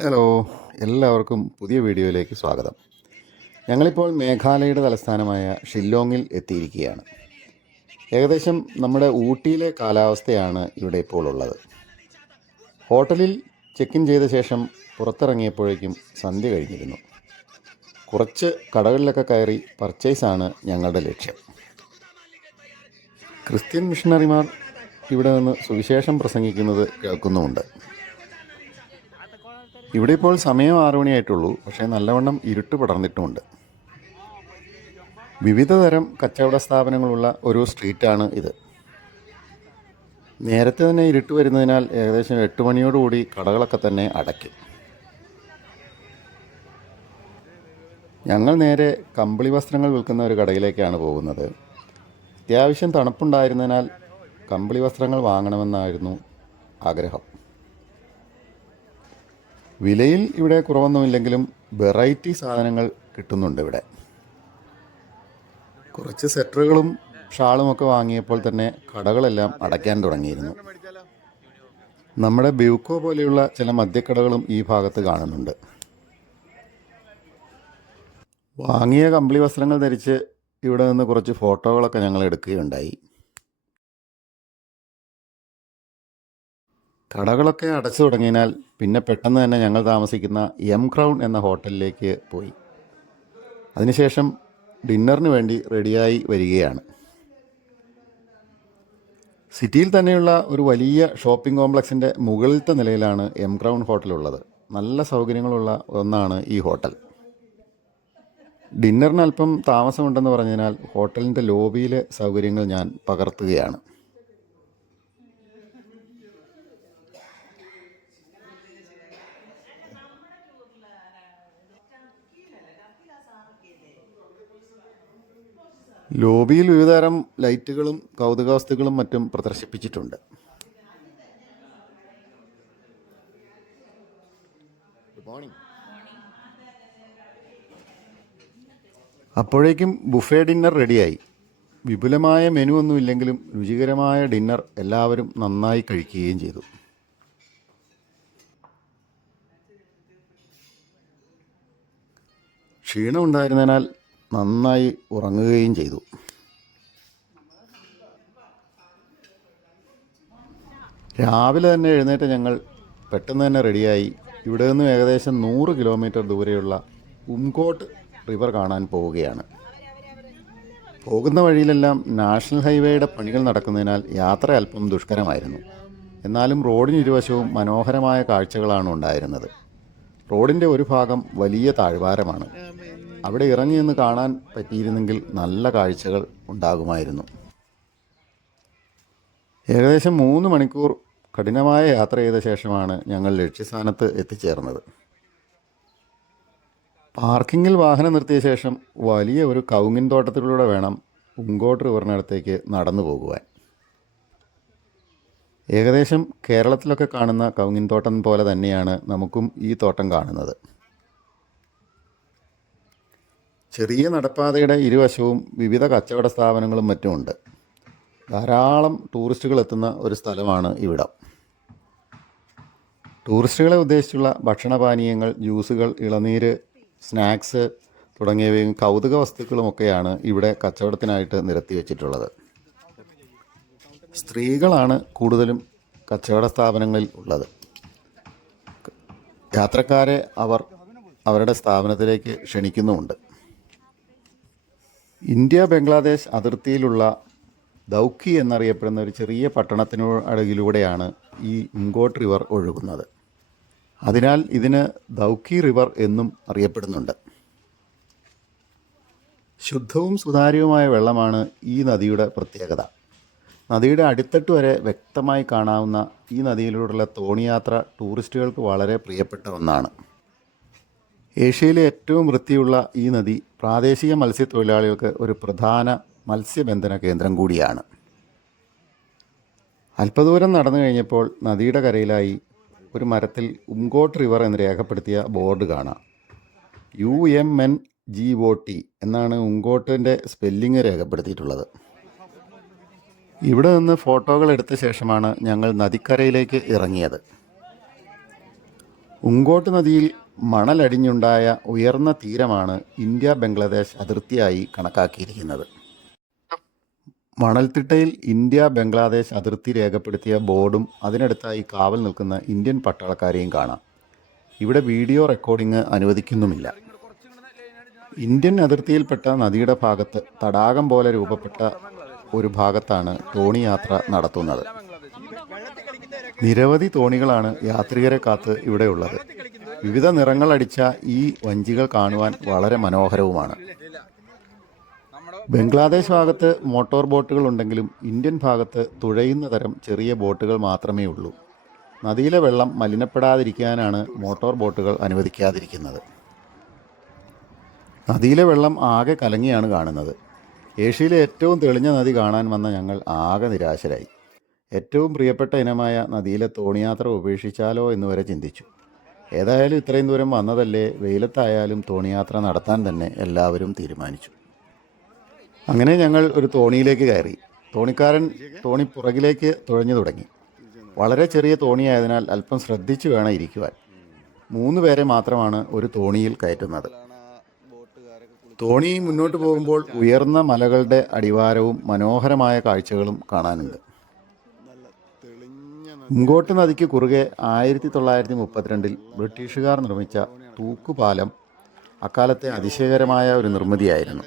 Hello, എല്ലാവർക്കും പുതിയ വീഡിയോയിലേക്ക് സ്വാഗതം. ഞങ്ങളിപ്പോൾ മേഘാലയയുടെ തലസ്ഥാനമായ ഷില്ലോങ്ങിൽ എത്തിയിരിക്കുകയാണ്. ഏകദേശം നമ്മുടെ ഊട്ടിയിലെ കാലാവസ്ഥയാണ് ഇവിടെ ഇപ്പോൾ ഉള്ളത്. ഹോട്ടലിൽ ചെക്ക് ഇൻ ചെയ്ത ശേഷം പുറത്തിറങ്ങിയപ്പോഴേക്കും സന്ധ്യ കഴിഞ്ഞിരുന്നു. കുറച്ച് കടകളിലൊക്കെ കയറി പർച്ചേസാണ് ഞങ്ങളുടെ ലക്ഷ്യം. ക്രിസ്ത്യൻ മിഷണറിമാർ ഇവിടെ നിന്ന് സുവിശേഷം പ്രസംഗിക്കുന്നത് കേൾക്കുന്നുമുണ്ട്. ഇവിടെ ഇപ്പോൾ സമയം 6 മണിയായിട്ടുള്ളൂ, പക്ഷേ നല്ലവണ്ണം ഇരുട്ട് പടർന്നിട്ടുമുണ്ട്. വിവിധ തരം കച്ചവട സ്ഥാപനങ്ങളുള്ള ഒരു സ്ട്രീറ്റാണ് ഇത്. നേരത്തെ തന്നെ ഇരുട്ട് വരുന്നതിനാൽ ഏകദേശം 8 മണിയോടുകൂടി കടകളൊക്കെ തന്നെ അടയ്ക്കും. ഞങ്ങൾ നേരെ കമ്പിളി വസ്ത്രങ്ങൾ വിൽക്കുന്ന ഒരു കടയിലേക്കാണ് പോകുന്നത്. അത്യാവശ്യം തണുപ്പുണ്ടായിരുന്നതിനാൽ കമ്പിളി വസ്ത്രങ്ങൾ വാങ്ങണമെന്നായിരുന്നു ആഗ്രഹം. വിലയിൽ ഇവിടെ കുറവൊന്നുമില്ലെങ്കിലും വെറൈറ്റി സാധനങ്ങൾ കിട്ടുന്നുണ്ട് ഇവിടെ. കുറച്ച് സെറ്ററുകളും ഷാളുമൊക്കെ വാങ്ങിയപ്പോൾ തന്നെ കടകളെല്ലാം അടയ്ക്കാൻ തുടങ്ങിയിരുന്നു. നമ്മുടെ ബ്യൂക്കോ പോലെയുള്ള ചില മദ്യക്കടകളും ഈ ഭാഗത്ത് കാണുന്നുണ്ട്. വാങ്ങിയ കമ്പിളി വസ്ത്രങ്ങൾ ധരിച്ച് ഇവിടെ നിന്ന് കുറച്ച് ഫോട്ടോകളൊക്കെ ഞങ്ങൾ എടുക്കുകയുണ്ടായി. കടകളൊക്കെ അടച്ചു തുടങ്ങിയതിനാൽ പിന്നെ പെട്ടെന്ന് തന്നെ ഞങ്ങൾ താമസിക്കുന്ന എം ക്രൗൺ എന്ന ഹോട്ടലിലേക്ക് പോയി. അതിനുശേഷം ഡിന്നറിന് വേണ്ടി റെഡിയായി വരികയാണ്. സിറ്റിയിൽ തന്നെയുള്ള ഒരു വലിയ ഷോപ്പിംഗ് കോംപ്ലക്സിൻ്റെ മുകളിലത്തെ നിലയിലാണ് എം ക്രൗൺ ഹോട്ടലുള്ളത്. നല്ല സൗകര്യങ്ങളുള്ള ഒന്നാണ് ഈ ഹോട്ടൽ. ഡിന്നറിന് അല്പം താമസമുണ്ടെന്ന് പറഞ്ഞതിനാൽ ഹോട്ടലിൻ്റെ ലോബിയിലെ സൗകര്യങ്ങൾ ഞാൻ പകർത്തുകയാണ്. ലോബിയിൽ വിവിധതരം ലൈറ്റുകളും കൗതുക വസ്തുക്കളും മറ്റും പ്രദർശിപ്പിച്ചിട്ടുണ്ട്. അപ്പോഴേക്കും ബുഫേ ഡിന്നർ റെഡിയായി. വിപുലമായ മെനു ഒന്നുമില്ലെങ്കിലും രുചികരമായ ഡിന്നർ എല്ലാവരും നന്നായി കഴിക്കുകയും ചെയ്തു. ക്ഷീണമുണ്ടായിരുന്നതിനാൽ നന്നായി ഉറങ്ങുകയും ചെയ്തു. രാവിലെ തന്നെ എഴുന്നേറ്റ് ഞങ്ങൾ പെട്ടെന്ന് തന്നെ റെഡിയായി ഇവിടെ നിന്നും ഏകദേശം 100 കിലോമീറ്റർ ദൂരെയുള്ള ഉംകോട്ട് റിവർ കാണാൻ പോവുകയാണ്. പോകുന്ന വഴിയിലെല്ലാം നാഷണൽ ഹൈവേയുടെ പണികൾ നടക്കുന്നതിനാൽ യാത്ര അല്പം ദുഷ്കരമായിരുന്നു. എന്നാലും റോഡിന് ഇരുവശവും മനോഹരമായ കാഴ്ചകളാണ് ഉണ്ടായിരുന്നത്. റോഡിൻ്റെ ഒരു ഭാഗം വലിയ താഴ്വാരമാണ്. അവിടെ ഇറങ്ങി നിന്ന് കാണാൻ പറ്റിയിരുന്നെങ്കിൽ നല്ല കാഴ്ചകൾ ഉണ്ടാകുമായിരുന്നു. ഏകദേശം 3 മണിക്കൂർ കഠിനമായ യാത്ര ചെയ്ത ശേഷമാണ് ഞങ്ങൾ ലക്ഷ്യസ്ഥാനത്ത് എത്തിച്ചേർന്നത്. പാർക്കിങ്ങിൽ വാഹനം നിർത്തിയ ശേഷം വലിയ ഒരു കവുങ്ങിൻ തോട്ടത്തിലൂടെ വേണം ഉംകോട്ട് റിവറിനടുത്തേക്ക് നടന്നു പോകുവാൻ. ഏകദേശം കേരളത്തിലൊക്കെ കാണുന്ന കവുങ്ങിൻ തോട്ടം പോലെ തന്നെയാണ് നമുക്കും ഈ തോട്ടം കാണുന്നത്. ചെറിയ നടപ്പാതയുടെ ഇരുവശവും വിവിധ കച്ചവട സ്ഥാപനങ്ങളും മറ്റുമുണ്ട്. ധാരാളം ടൂറിസ്റ്റുകൾ എത്തുന്ന ഒരു സ്ഥലമാണ് ഇവിടം. ടൂറിസ്റ്റുകളെ ഉദ്ദേശിച്ചുള്ള ഭക്ഷണപാനീയങ്ങൾ, ജ്യൂസുകൾ, ഇളനീര്, സ്നാക്സ് തുടങ്ങിയവയും കൗതുക വസ്തുക്കളുമൊക്കെയാണ് ഇവിടെ കച്ചവടത്തിനായിട്ട് നിരത്തി വച്ചിട്ടുള്ളത്. സ്ത്രീകളാണ് കൂടുതലും കച്ചവട സ്ഥാപനങ്ങളിൽ ഉള്ളത്. യാത്രക്കാരെ അവരുടെ സ്ഥാപനത്തിലേക്ക് ക്ഷണിക്കുന്നുമുണ്ട്. ഇന്ത്യ ബംഗ്ലാദേശ് അതിർത്തിയിലുള്ള ദൗക്കി എന്നറിയപ്പെടുന്ന ഒരു ചെറിയ പട്ടണത്തിനടുകിലൂടെയാണ് ഈ ഉംകോട്ട് റിവർ ഒഴുകുന്നത്. അതിനാൽ ഇതിന് ദൗക്കി റിവർ എന്നും അറിയപ്പെടുന്നുണ്ട്. ശുദ്ധവും സുതാര്യവുമായ വെള്ളമാണ് ഈ നദിയുടെ പ്രത്യേകത. നദിയുടെ അടിത്തട്ട് വരെ വ്യക്തമായി കാണാവുന്ന ഈ നദിയിലൂടെയുള്ള തോണിയാത്ര ടൂറിസ്റ്റുകൾക്ക് വളരെ പ്രിയപ്പെട്ട ഒന്നാണ്. ഏഷ്യയിലെ ഏറ്റവും വൃത്തിയുള്ള ഈ നദി പ്രാദേശിക മത്സ്യത്തൊഴിലാളികൾക്ക് ഒരു പ്രധാന മത്സ്യബന്ധന കേന്ദ്രം കൂടിയാണ്. അല്പദൂരം നടന്നു കഴിഞ്ഞപ്പോൾ നദിയുടെ കരയിലായി ഒരു മരത്തിൽ ഉംകോട്ട് റിവർ എന്ന് രേഖപ്പെടുത്തിയ ബോർഡ് കാണാം. UMNGOT എന്നാണ് ഉംകോട്ടിൻ്റെ സ്പെല്ലിംഗ് രേഖപ്പെടുത്തിയിട്ടുള്ളത്. ഇവിടെ നിന്ന് ഫോട്ടോകൾ എടുത്ത ശേഷമാണ് ഞങ്ങൾ നദിക്കരയിലേക്ക് ഇറങ്ങിയത്. ഉങ്കോട്ട് നദിയിൽ മണലടിഞ്ഞുണ്ടായ ഉയർന്ന തീരമാണ് ഇന്ത്യ ബംഗ്ലാദേശ് അതിർത്തിയായി കണക്കാക്കിയിരിക്കുന്നത്. മണൽത്തിട്ടയിൽ ഇന്ത്യ ബംഗ്ലാദേശ് അതിർത്തി രേഖപ്പെടുത്തിയ ബോർഡും അതിനടുത്തായി കാവൽ നിൽക്കുന്ന ഇന്ത്യൻ പട്ടാളക്കാരെയും കാണാം. ഇവിടെ വീഡിയോ റെക്കോർഡിംഗ് അനുവദിക്കുന്നുമില്ല. ഇന്ത്യൻ അതിർത്തിയിൽപ്പെട്ട നദിയുടെ ഭാഗത്ത് തടാകം പോലെ രൂപപ്പെട്ട ഒരു ഭാഗത്താണ് തോണിയാത്ര നടത്തുന്നത്. നിരവധി തോണികളാണ് യാത്രികരെ കാത്ത് ഇവിടെയുള്ളത്. വിവിധ നിറങ്ങളടിച്ച ഈ വഞ്ചികൾ കാണുവാൻ വളരെ മനോഹരവുമാണ്. ബംഗ്ലാദേശ് ഭാഗത്ത് മോട്ടോർ ബോട്ടുകൾ ഉണ്ടെങ്കിലും ഇന്ത്യൻ ഭാഗത്ത് തുഴയുന്ന തരം ചെറിയ ബോട്ടുകൾ മാത്രമേ ഉള്ളൂ. നദിയിലെ വെള്ളം മലിനപ്പെടാതിരിക്കാനാണ് മോട്ടോർ ബോട്ടുകൾ അനുവദിക്കാതിരിക്കുന്നത്. നദിയിലെ വെള്ളം ആകെ കലങ്ങിയാണ് കാണുന്നത്. ഏഷ്യയിലെ ഏറ്റവും തെളിഞ്ഞ നദി കാണാൻ വന്ന ഞങ്ങൾ ആകെ നിരാശരായി. ഏറ്റവും പ്രിയപ്പെട്ട ഇനമായ നദിയിലെ തോണിയാത്ര ഉപേക്ഷിച്ചാലോ എന്ന് വരെ ചിന്തിച്ചു. ഏതായാലും ഇത്രയും ദൂരം വന്നതല്ലേ, വെയിലത്തായാലും തോണിയാത്ര നടത്താൻ തന്നെ എല്ലാവരും തീരുമാനിച്ചു. അങ്ങനെ ഞങ്ങൾ ഒരു തോണിയിലേക്ക് കയറി. തോണിക്കാരൻ തോണി പുറകിലേക്ക് തുഴഞ്ഞു തുടങ്ങി. വളരെ ചെറിയ തോണിയായതിനാൽ അല്പം ശ്രദ്ധിച്ചു വേണം ഇരിക്കുവാൻ. 3 പേരെ മാത്രമാണ് ഒരു തോണിയിൽ കയറ്റുന്നത്. തോണി മുന്നോട്ട് പോകുമ്പോൾ ഉയർന്ന മലകളുടെ അടിവാരവും മനോഹരമായ കാഴ്ചകളും കാണാനുണ്ട്. ഉങ്കോട്ട് നദിക്ക് കുറുകെ 1932 ബ്രിട്ടീഷുകാർ നിർമ്മിച്ച തൂക്കുപാലം അക്കാലത്തെ അതിശയകരമായ ഒരു നിർമ്മിതിയായിരുന്നു.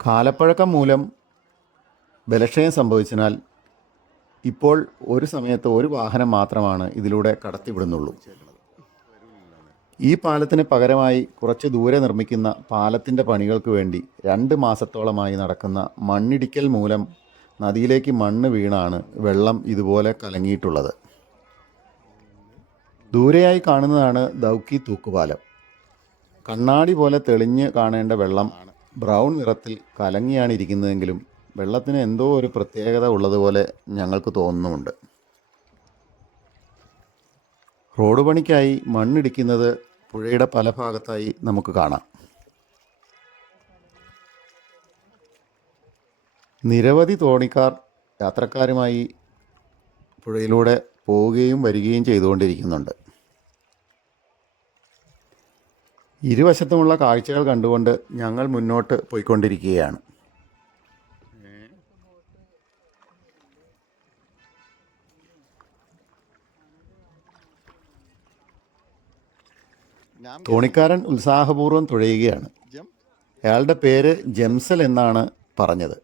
കാലപ്പഴക്കം മൂലം ബലക്ഷയം സംഭവിച്ചതിനാൽ ഇപ്പോൾ ഒരു സമയത്ത് ഒരു വാഹനം മാത്രമാണ് ഇതിലൂടെ കടത്തിവിടുന്നുള്ളൂ. ഈ പാലത്തിന് പകരമായി കുറച്ച് ദൂരെ നിർമ്മിക്കുന്ന പാലത്തിൻ്റെ പണികൾക്ക് വേണ്ടി 2 മാസത്തോളമായി നടക്കുന്ന മണ്ണിടിക്കൽ മൂലം നദിയിലേക്ക് മണ്ണ് വീണാണ് വെള്ളം ഇതുപോലെ കലങ്ങിയിട്ടുള്ളത്. ദൂരെയായി കാണുന്നതാണ് ദൗക്കി തൂക്കുപാലം. കണ്ണാടി പോലെ തെളിഞ്ഞ് കാണേണ്ട വെള്ളം ബ്രൗൺ നിറത്തിൽ കലങ്ങിയാണ് ഇരിക്കുന്നതെങ്കിലും വെള്ളത്തിന് എന്തോ ഒരു പ്രത്യേകത ഉള്ളതുപോലെ ഞങ്ങൾക്ക് തോന്നുന്നുമുണ്ട്. റോഡ് പണിക്കായി മണ്ണിടിക്കുന്നത് പുഴയുടെ പല ഭാഗത്തായി നമുക്ക് കാണാം. നിരവധി തോണിക്കാർ യാത്രക്കാരുമായി പുഴയിലൂടെ പോവുകയും വരികയും ചെയ്തുകൊണ്ടിരിക്കുന്നുണ്ട്. ഇരുവശത്തുമുള്ള കാഴ്ചകൾ കണ്ടുകൊണ്ട് ഞങ്ങൾ മുന്നോട്ട് പോയിക്കൊണ്ടിരിക്കുകയാണ്. തോണിക്കാരൻ ഉത്സാഹപൂർവ്വം തുഴയുകയാണ്. അയാളുടെ പേര് ജംസൽ എന്നാണ് പറഞ്ഞത്.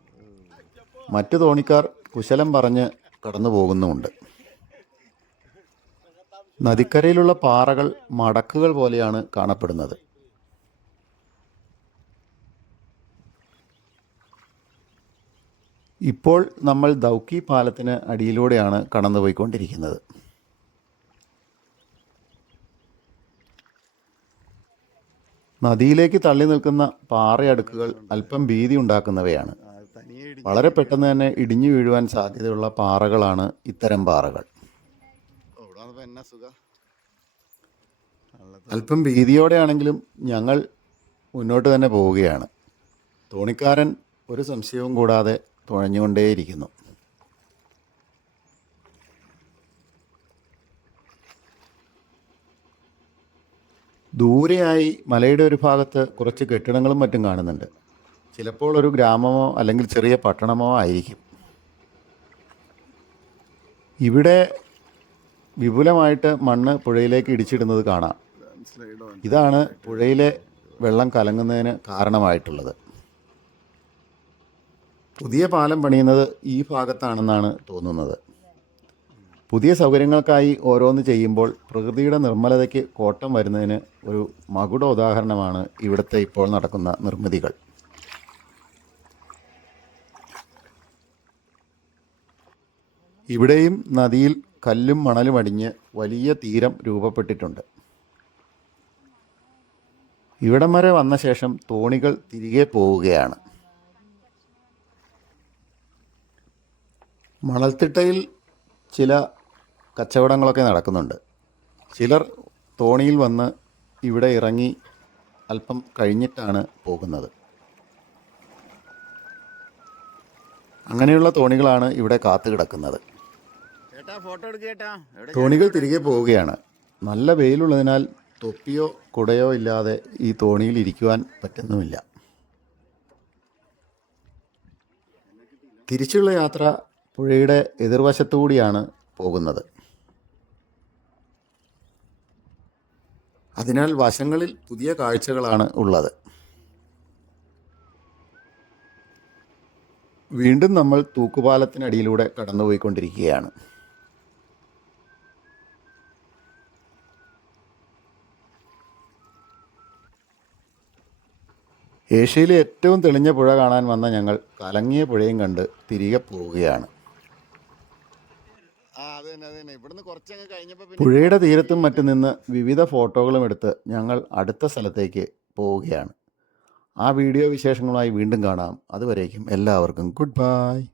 മറ്റു തോണിക്കാർ കുശലം പറഞ്ഞ് കടന്നു പോകുന്നുമുണ്ട്. നദിക്കരയിലുള്ള പാറകൾ മടക്കുകൾ പോലെയാണ് കാണപ്പെടുന്നത്. ഇപ്പോൾ നമ്മൾ ദൗക്കി പാലത്തിന് അടിയിലൂടെയാണ് കടന്നുപോയിക്കൊണ്ടിരിക്കുന്നത്. നദിയിലേക്ക് തള്ളി നിൽക്കുന്ന പാറയടുക്കുകൾ അല്പം ഭീതി ഉണ്ടാക്കുന്നവയാണ്. വളരെ പെട്ടെന്ന് തന്നെ ഇടിഞ്ഞു വീഴുവാൻ സാധ്യതയുള്ള പാറകളാണ് ഇത്തരം പാറകൾ. അല്പം ഭീതിയോടെയാണെങ്കിലും ഞങ്ങൾ മുന്നോട്ട് തന്നെ പോവുകയാണ്. തോണിക്കാരൻ ഒരു സംശയവും കൂടാതെ തുഴഞ്ഞുകൊണ്ടേയിരിക്കുന്നു. ദൂരെയായി മലയുടെ ഒരു ഭാഗത്ത് കുറച്ച് കെട്ടിടങ്ങളും മറ്റും കാണുന്നുണ്ട്. ചിലപ്പോൾ ഒരു ഗ്രാമമോ അല്ലെങ്കിൽ ചെറിയ പട്ടണമോ ആയിരിക്കും. ഇവിടെ വിപുലമായിട്ട് മണ്ണ് പുഴയിലേക്ക് ഇടിച്ചിടുന്നത് കാണാം. ഇതാണ് പുഴയിലെ വെള്ളം കലങ്ങുന്നതിന് കാരണമായിട്ടുള്ളത്. പുതിയ പാലം പണിയുന്നത് ഈ ഭാഗത്താണെന്നാണ് തോന്നുന്നത്. പുതിയ സൗകര്യങ്ങൾക്കായി ഓരോന്ന് ചെയ്യുമ്പോൾ പ്രകൃതിയുടെ നിർമ്മലതയ്ക്ക് കോട്ടം വരുന്നതിന് ഒരു മകുട ഉദാഹരണമാണ് ഇവിടുത്തെ ഇപ്പോൾ നടക്കുന്ന നിർമ്മിതികൾ. ഇവിടെയും നദിയിൽ കല്ലും മണലും അടിഞ്ഞ് വലിയ തീരം രൂപപ്പെട്ടിട്ടുണ്ട്. ഇവിടം വരെ വന്ന ശേഷം തോണികൾ തിരികെ പോവുകയാണ്. മണൽത്തിട്ടയിൽ ചില കച്ചവടങ്ങളൊക്കെ നടക്കുന്നുണ്ട്. ചിലർ തോണിയിൽ വന്ന് ഇവിടെ ഇറങ്ങി അല്പം കഴിഞ്ഞിട്ടാണ് പോകുന്നത്. അങ്ങനെയുള്ള തോണികളാണ് ഇവിടെ കാത്തു കിടക്കുന്നത്. തോണികൾ തിരികെ പോവുകയാണ്. നല്ല വെയിലുള്ളതിനാൽ തൊപ്പിയോ കുടയോ ഇല്ലാതെ ഈ തോണിയിൽ ഇരിക്കുവാൻ പറ്റുന്നുമില്ല. തിരിച്ചുള്ള യാത്ര പുഴയുടെ എതിർവശത്തു കൂടിയാണ് പോകുന്നത്. അതിനാൽ വശങ്ങളിൽ പുതിയ കാഴ്ചകളാണ് ഉള്ളത്. വീണ്ടും നമ്മൾ തൂക്കുപാലത്തിനടിയിലൂടെ കടന്നുപോയിക്കൊണ്ടിരിക്കുകയാണ്. ഏഷ്യയിലെ ഏറ്റവും തെളിഞ്ഞ പുഴ കാണാൻ വന്ന ഞങ്ങൾ കലങ്ങിയ പുഴയും കണ്ട് തിരികെ പോവുകയാണ്. പുഴയുടെ തീരത്തും മറ്റും നിന്ന് വിവിധ ഫോട്ടോകളും എടുത്ത് ഞങ്ങൾ അടുത്ത സ്ഥലത്തേക്ക് പോവുകയാണ്. ആ വീഡിയോ വിശേഷങ്ങളുമായി വീണ്ടും കാണാം. അതുവരേക്കും എല്ലാവർക്കും ഗുഡ് ബൈ.